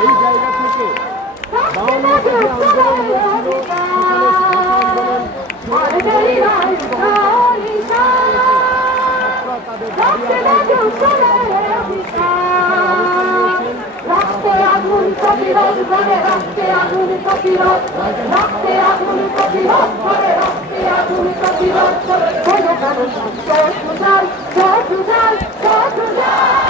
এই জায়গা থেকে 52 যে আন্দোলন হয়েছিল তাদের দাবি রাখতে আগুন প্রতিরোধ করে রাখতে আগুন প্রতিরোধ রাখতে আগুন প্রতিরোধ করে রাখতে আগুন প্রতিরোধ করে সুজাল সুজাল সুজাল সুজাল